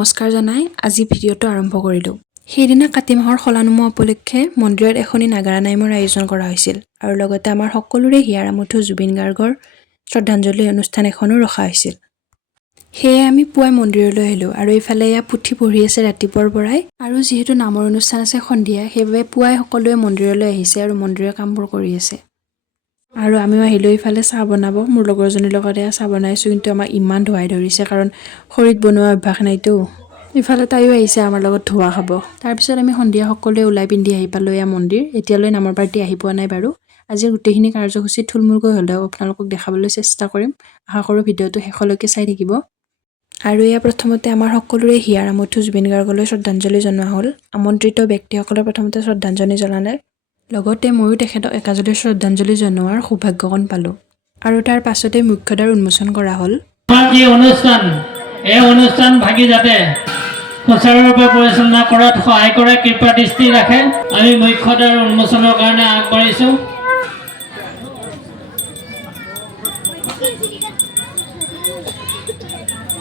নমস্কাৰ জনাই আজি ভিডিঅ'টো আৰম্ভ কৰিলোঁ। সেইদিনা কাতি মাহৰ খলানুমা উপলক্ষে মন্দিৰত এখনি নাগাৰা নামৰ আয়োজন কৰা হৈছিল আৰু লগতে আমাৰ সকলোৰে হিয়াৰ আমঠু জুবিন গাৰ্গৰ শ্ৰদ্ধাঞ্জলি অনুষ্ঠান এখনো ৰখা হৈছিল। সেয়ে আমি পুৱাই মন্দিৰলৈ আহিলোঁ আৰু এইফালে এয়া পুথি পঢ়ি আছে ৰাতিপুৱাৰ পৰাই আৰু যিহেতু নামৰ অনুষ্ঠান আছে সন্ধিয়া সেইবাবে পুৱাই সকলোৱে মন্দিৰলৈ আহিছে আৰু মন্দিৰৰ কামবোৰ কৰি আছে। আৰু আমিও আহিলোঁ ইফালে চাহ বনাব। মোৰ লগৰজনীৰ লগতে চাহ বনাইছোঁ, কিন্তু আমাক ইমান ধোৱাই ধৰিছে কাৰণ খৰিত বনোৱা অভ্যাস নাইতো। ইফালে তাইও আহিছে আমাৰ লগত ধোৱা খাব। তাৰপিছত আমি সন্ধিয়া সকলোৱে ওলাই পিন্ধি আহি পালোঁ এয়া মন্দিৰ। এতিয়ালৈ নামৰ পাৰ্টি আহি পোৱা নাই বাৰু। আজি গোটেইখিনি কাৰ্যসূচী থুলমূলকৈ হ'লেও আপোনালোকক দেখাবলৈ চেষ্টা কৰিম। আশা কৰোঁ ভিডিঅ'টো শেষলৈকে চাই থাকিব। আৰু এয়া প্ৰথমতে আমাৰ সকলোৰে হিয়াৰ আমঠু জুবিন গাৰ্গলৈ শ্ৰদ্ধাঞ্জলি জনোৱা হ'ল। আমন্ত্ৰিত ব্যক্তিসকলে প্ৰথমতে শ্ৰদ্ধাঞ্জলি জনালে, লগতে ময়ো তেখেতক একাজলি শ্ৰদ্ধাঞ্জলি জনোৱাৰ সৌভাগ্যকণ পালোঁ। আৰু তাৰ পাছতে মুখ্যদ্বাৰ উন্মোচন কৰা হ'ল। যি অনুষ্ঠান এই অনুষ্ঠান ভাগি যাতে সুচাৰুৰূপে পৰিচালনা কৰাত সহায় কৰে কৃপা দৃষ্টি ৰাখে। আমি মুখ্যদ্বাৰ উন্মোচনৰ কাৰণে আগবাঢ়িছোঁ।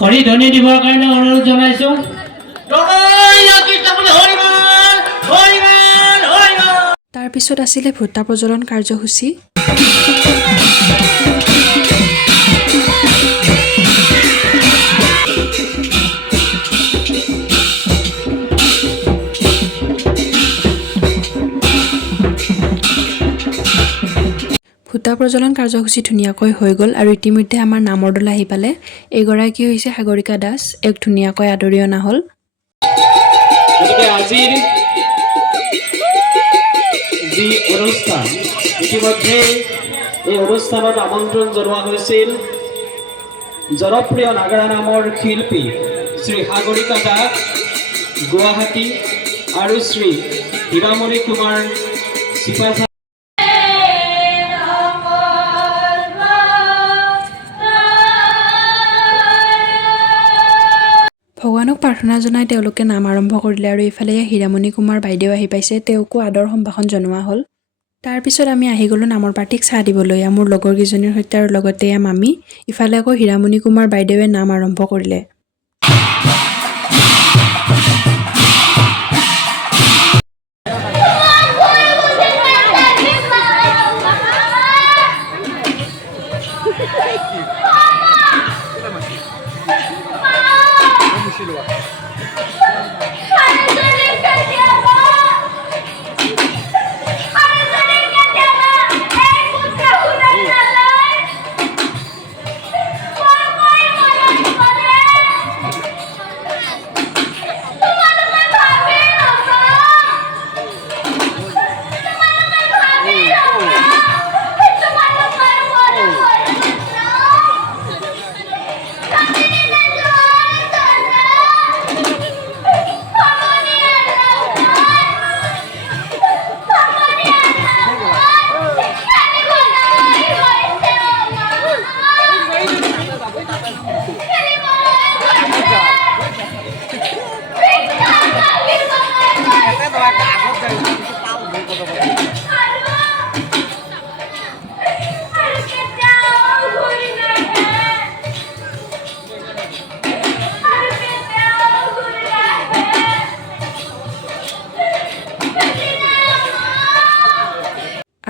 হৰি ধ্বনি দিবৰ কাৰণে অনুৰোধ জনাইছোঁ। তাৰ পিছত আছিলে ভোটা প্ৰজ্বলন কাৰ্যসূচী। ভোটা প্ৰজ্বলন কাৰ্যসূচী ধুনীয়াকৈ হৈ গ'ল আৰু ইতিমধ্যে আমাৰ নামৰ দল আহি পালে। এইগৰাকী হৈছে সাগৰিকা দাস, এক ধুনীয়াকৈ আদৰি অনা হ'ল। গতিকে আজিৰ যি অনুষ্ঠান ইতিমধ্যে এই অনুষ্ঠানত আমন্ত্ৰণ জনোৱা হৈছিল জনপ্ৰিয় নাগাৰা নামৰ শিল্পী শ্ৰী সাগৰিকা দাস গুৱাহাটী আৰু শ্ৰী হীৰামণি কুমাৰ চিপাঝা। ভগৱানক প্ৰাৰ্থনা জনাই তেওঁলোকে নাম আৰম্ভ কৰিলে আৰু ইফালে হীৰামণি কুমাৰ বাইদেউ আহি পাইছে, তেওঁকো আদৰ সম্ভাষণ জনোৱা হ'ল। তাৰপিছত আমি আহি গ'লোঁ নামৰ পাৰ্টিক চাহ দিবলৈ মোৰ লগৰকেইজনীৰ সৈতে আৰু লগতে এয়া মামী। ইফালে আকৌ হীৰামণি কুমাৰ বাইদেৱে নাম আৰম্ভ কৰিলে।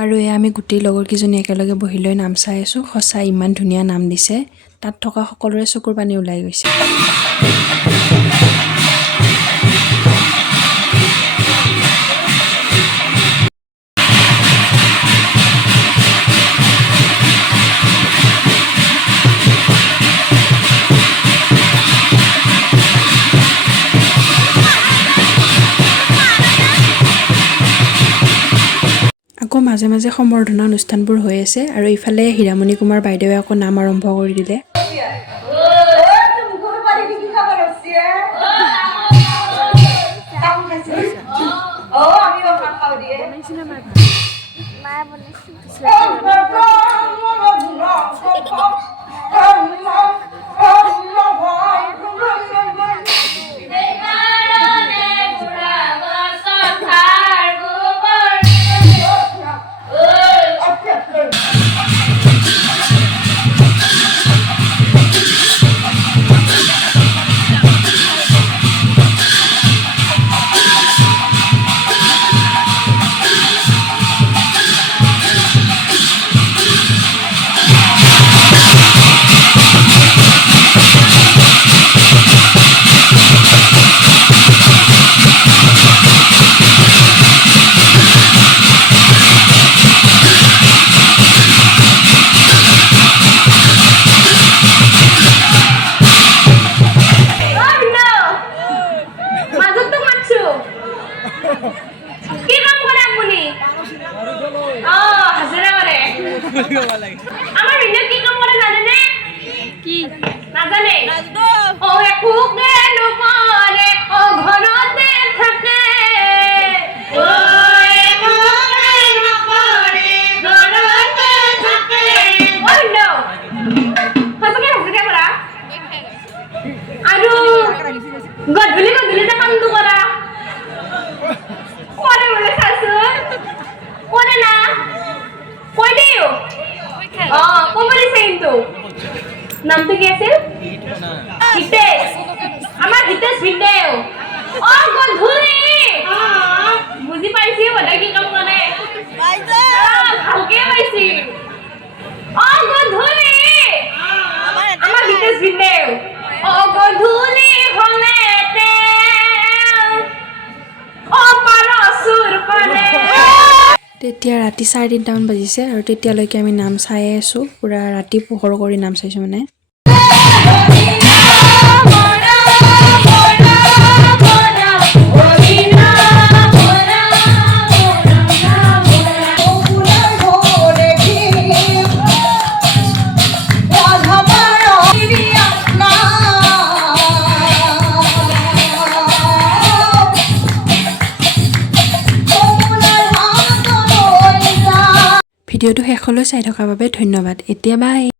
আৰু এয়া আমি গোটেই লগৰকেইজনী একেলগে বহি লৈ নাম চাই আছোঁ। সঁচা ইমান ধুনীয়া নাম দিছে, তাত থকা সকলোৰে চকুৰ পানী ওলাই গৈছে। আকৌ মাজে মাজে সম্বৰ্ধনা অনুষ্ঠানবোৰ হৈ আছে আৰু ইফালে হীৰামণি কুমাৰ বাইদেৱে আকৌ নাম আৰম্ভ কৰি দিলে। গধূলি যে কামটো কৰা কৰে বোলে চাচোন কৰে না কৈ দিও ক'ব দিছে কিন্তু নামটো কি আছিল হিতেশ আমাৰ হিতেশ ভিদেও গধূলি বুজি পাইছি বোধহয় কি কাম কৰে ভালকে পাইছি গধূলি আমাৰ হিতেশ ভিদেও গধূলি হলে পাৰচুৰ কৰে তেতিয়া ৰাতি 3:30মান বাজিছে আৰু তেতিয়ালৈকে আমি নাম চাই আছোঁ পুৰা ৰাতি পোহৰ কৰি নাম চাইছোঁ মানে ভিডিঅ'টো শেষলৈ চাই থকাৰ বাবে ধন্যবাদ এতিয়া বাই